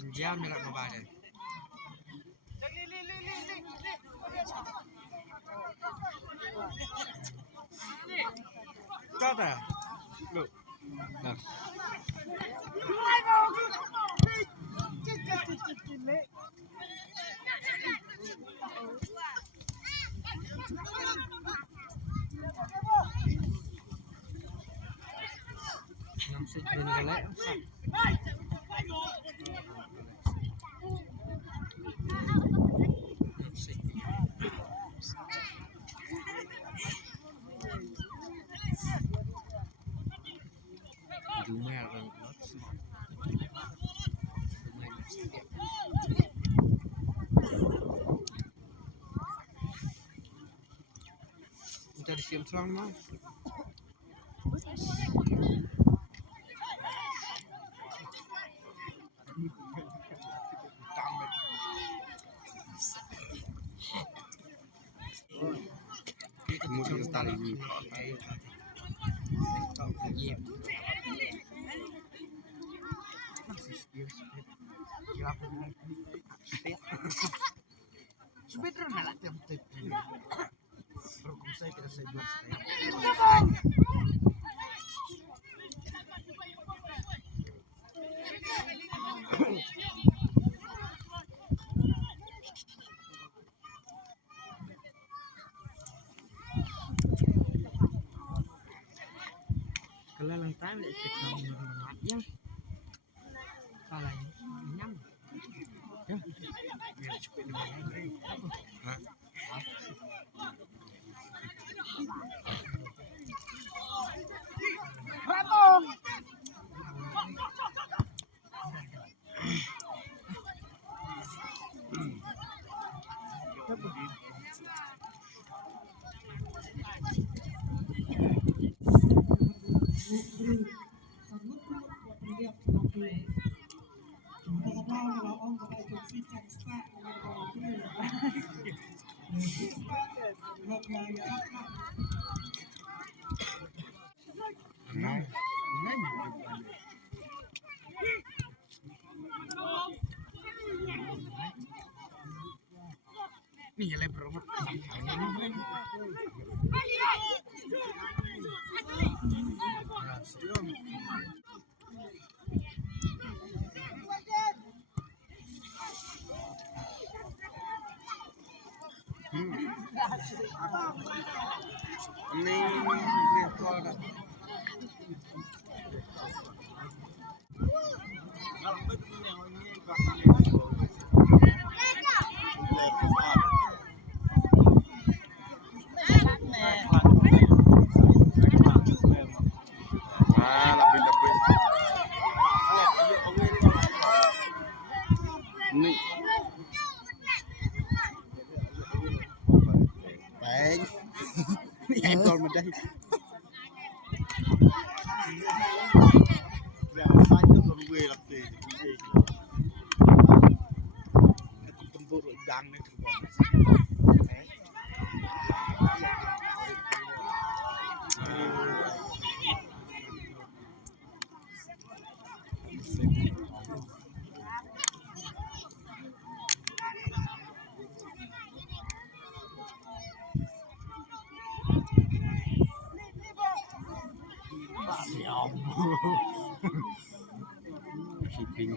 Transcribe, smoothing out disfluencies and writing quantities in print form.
Injam nak mabah dia. Kau tak? Look. Nah. Nampak dia ni galak. Jumel kan. Mencari siam serang mah. Kemudian tali ini. Sebentar nak tempat. Program saya tidak saya buat saya. Kalau lantai nak tekam mengat ya. Salah nyam. Ya. Ya cepet ni. Ha. Vamos. Ni lebar rumah. Ni tua dah. Ni. Baik. Ni ekor medai. Dah saja belum gue latih. Tempur gang ni terbang. Shipping.